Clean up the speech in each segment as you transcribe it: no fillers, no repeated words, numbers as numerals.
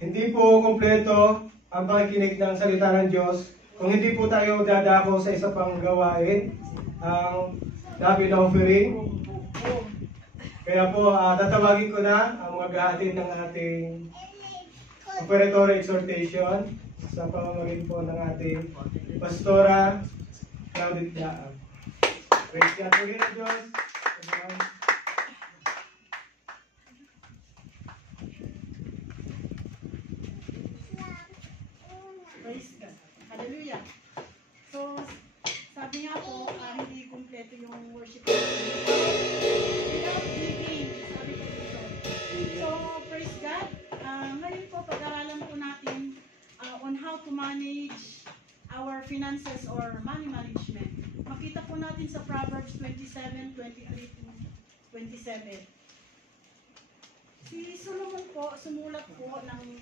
Hindi po kumpleto ang pakikinig ng salita ng Diyos kung hindi po tayo dadako sa isa pang gawain, ang David offering. Kaya po, tatawagin ko na ang mga gahatid ng ating operatory exhortation sa pamamagitan po ng ating Pastora Claudette Daag. Praise God. Pagin ang Diyos. Praise God. Hallelujah. So, sabi nga po, hindi kumpleto yung worship without giving. Sabi ko dito. So, praise God. Ngayon po, pag-aralan po natin on how to manage our finances or money management. Makita po natin sa Proverbs 27:23-27. Si Solomon po, sumulat po ng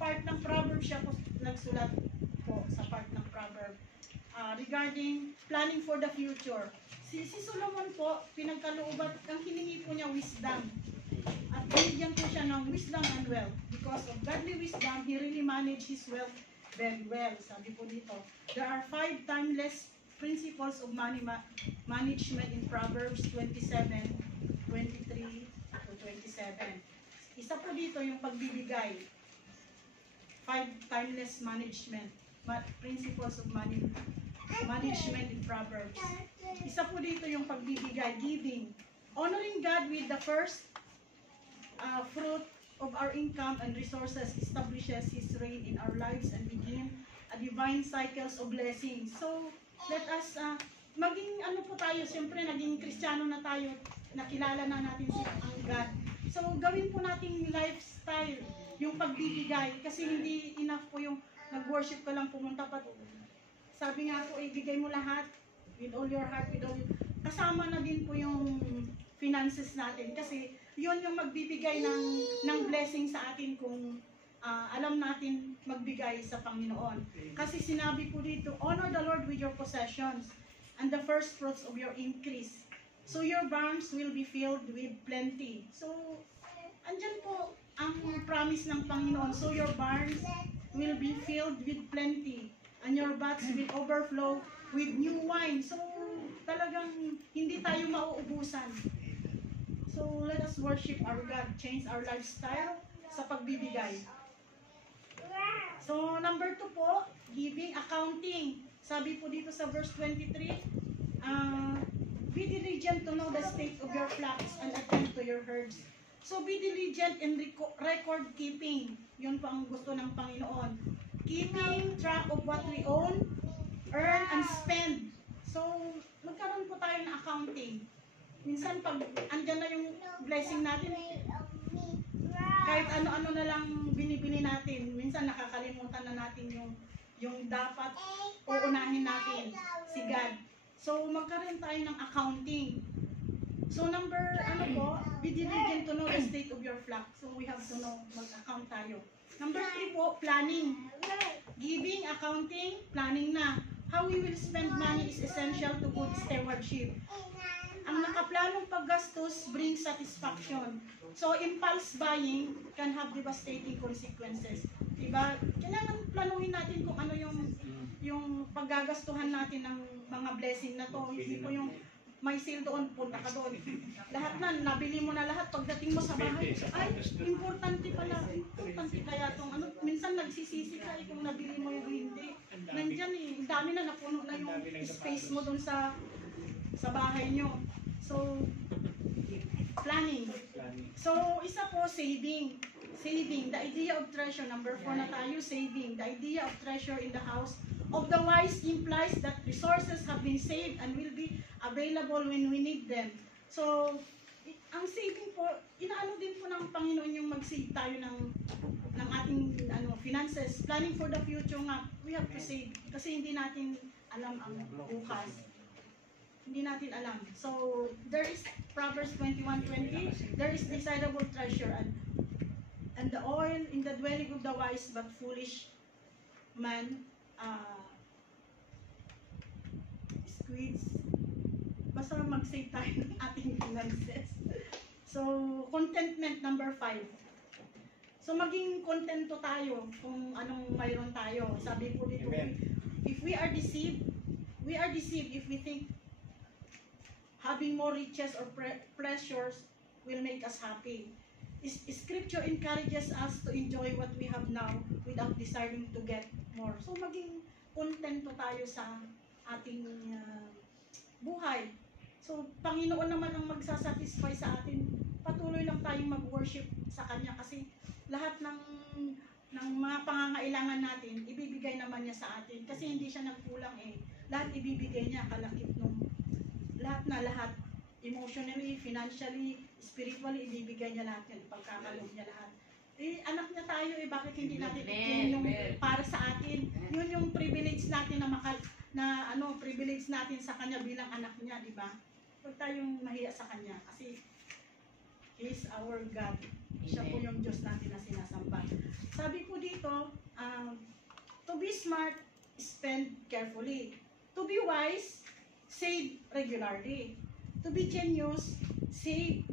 part ng Proverbs, siya po nagsulat po sa part ng Proverbs regarding planning for the future. Si Solomon po, pinagkalooban, ang hiningi po niya wisdom. At binigyan po siya ng wisdom and wealth. Because of godly wisdom, he really managed his wealth very well. Sabi po dito, there are 5 timeless principles of money management in Proverbs 27:23-27. Isa po dito yung pagbibigay. 5 timeless management principles of money management in Proverbs. Isa po dito yung pagbibigay, giving. Honoring God with the first fruit of our income and resources establishes His reign in our lives and begin a divine cycles of blessings. So, let us maging ano po tayo, siyempre naging Kristiyano na tayo, nakilala na natin si ang God. So, gawin po nating lifestyle yung pagbibigay kasi hindi enough po yung nag-worship ka lang, pumunta pa. Sabi nga po, ibigay mo lahat with all your heart, with all your... Kasama na din po yung finances natin kasi yun yung magbibigay ng blessing sa atin kung alam natin magbigay sa Panginoon. Kasi sinabi po dito, honor the Lord with your possessions and the first fruits of your increase. So your barns will be filled with plenty. So, andyan po ang promise ng Panginoon. So your barns will be filled with plenty and your vats will overflow with new wine. So, talagang hindi tayo mauubusan. So, let us worship our God. Change our lifestyle sa pagbibigay. So, number 2 po, giving, accounting. Sabi po dito sa verse 23, be diligent to know the state of your flocks and attend to your herds. So, be diligent in record keeping. Yun po ang gusto ng Panginoon. Keeping track of what we own, earn, and spend. So, magkaroon po tayo ng accounting. Minsan, pag andyan na yung blessing natin, kahit ano-ano na lang binibili natin, minsan nakakalimutan na natin yung dapat uunahin natin, si God. So, magkaroon tayo ng accounting. So, number, be diligent to know the state of your flock. So, we have to know, mag-account tayo. Number 3 po, planning. Giving, accounting, planning na. How we will spend money is essential to good stewardship. Ang nakaplanong paggastos brings satisfaction. So, impulse buying can have devastating consequences. Diba? Kailangan planuhin natin kung ano yung paggagastuhan natin ng mga blessing na to. Hindi po yung may sale doon, punta ka doon. Lahat na, nabili mo na lahat. Pagdating mo sa bahay, ay, importante pala. Importante kaya itong ano. Minsan nagsisisi ka kung nabili mo yung hindi. Nandyan eh, dami na, napuno na yung space mo doon sa bahay nyo. So, planning. So, isa po, saving. Saving, the idea of treasure. Number 4 na tayo, saving. The idea of treasure in the house of the wise implies that resources have been saved and will be available when we need them. So, ang saving po, inaano din po ng Panginoon yung mag-save tayo ng ating finances. Planning for the future nga, we have to save. Kasi hindi natin alam ang bukas. Hindi natin alam. So, there is Proverbs 21:20, there is desirable treasure and the oil in the dwelling of the wise but foolish man squeeze. Basta mag-save tayo ng ating finances. So, contentment, number 5. So maging kontento tayo kung anong mayroon tayo. Sabi po dito, Amen. if we are deceived if we think having more riches or pleasures will make us happy. Scripture encourages us to enjoy what we have now without desiring to get more. So maging kontento tayo sa ating buhay. So Panginoon naman ang magsasatisfy sa atin. Patuloy lang tayong mag-worship sa Kanya kasi lahat ng mga pangangailangan natin, ibibigay naman niya sa atin. Kasi hindi siya nagkulang eh. Lahat ibibigay niya, kalakip nung lahat. Emotionally, financially, spiritually, ibibigay niya lahat yan. Ipagkakalob niya lahat. Eh, anak niya tayo eh, bakit hindi natin yun yung para sa atin? Yun yung privilege natin privilege natin sa Kanya bilang anak niya, di ba? Huwag tayong mahiya sa Kanya kasi He is our God. Siya po yung Diyos natin na sinasamba. Sabi po dito, to be smart, spend carefully. To be wise, save regularly. To be genius,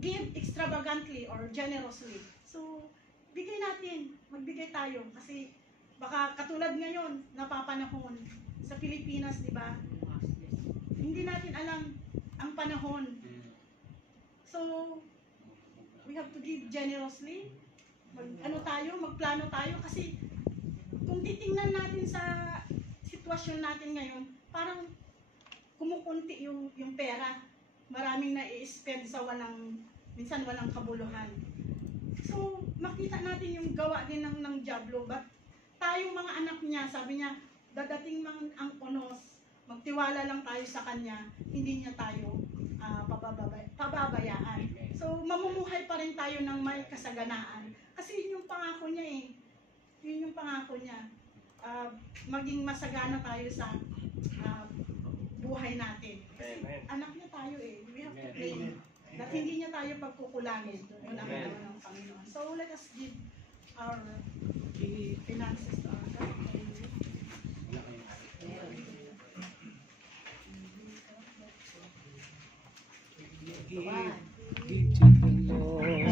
give extravagantly or generously. So, bigay natin, magbigay tayo kasi baka katulad ngayon, napapanahon sa Pilipinas, di ba? Hindi natin alam ang panahon. So, we have to give generously. Magplano tayo kasi kung titingnan natin sa sitwasyon natin ngayon, parang kumukunti yung pera. Maraming na-i-spend sa minsan walang kabuluhan. So, makita natin yung gawa din ng Diablo. But tayong mga anak niya, sabi niya, dadating ang unos, magtiwala lang tayo sa Kanya, hindi niya tayo pababayaan. So, mamumuhay pa rin tayo ng may kasaganaan. Kasi yun yung pangako niya eh. Yun yung pangako niya. Maging masagana tayo sa buhay natin. Kasi anak niya tayo eh. We have to claim that hindi niya tayo pagkukulangin. Yun ang gawin ng Panginoon. So let us give our finances to our God. Give to the Lord.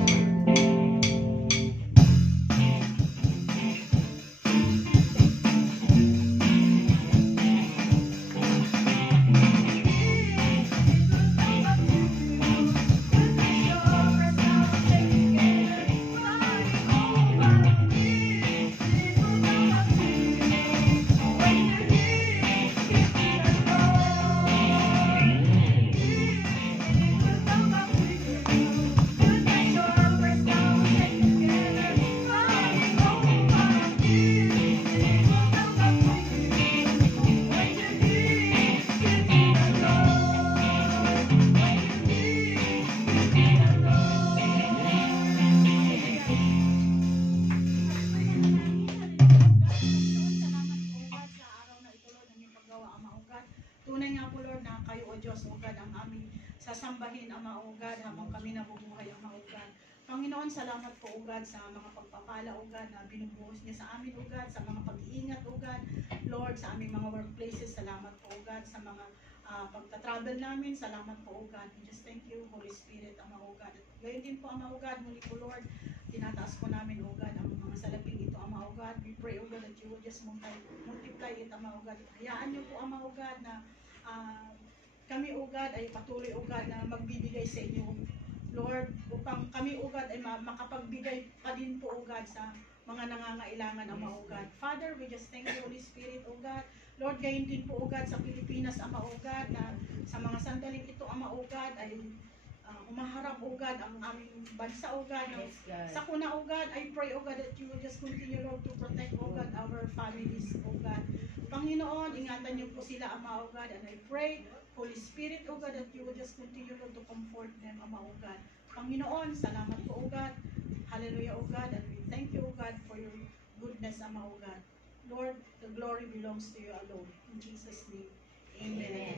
Tunay nga po Lord na kayo o Diyos o God ang aming sasambahin Ama o God habang kami nabubuhay Ama o God. Panginoon, salamat po o God sa mga pagpapala o God na binubuhos niya sa amin o God, sa mga pag-iingat o God. Lord, sa aming mga workplaces, salamat po o God sa mga pagta-travel namin, salamat po o God. We just thank you, Holy Spirit, Ama o God. At gayon din po Ama o God, muli po Lord, tinataas po namin o God ang mga salaping ito Ama o God. We pray o God that you will just multiply it Ama o God. Hayaan niyo po Ama o God na kami o God ay patuloy o God na magbibigay sa inyo Lord, upang kami o God ay makapagbigay pa din po o God sa mga nangangailangan Ama o God. Father, we just thank you Holy Spirit o God. Lord, gayon din po o God sa Pilipinas Ama o God na sa mga sandaling ito Ama o God ay umaharap o God ang aming bansa o God. Sa kuna o God, I pray o God that you will just continue Lord to protect o God our families o God. Panginoon, ingatan niyo po sila Ama o God, and I pray Holy Spirit o God that you will just continue Lord to comfort them Ama o God. Panginoon, salamat po o God. Hallelujah o God, and we thank you o God for your goodness Ama o God. Lord, the glory belongs to you alone. In Jesus' name, Amen.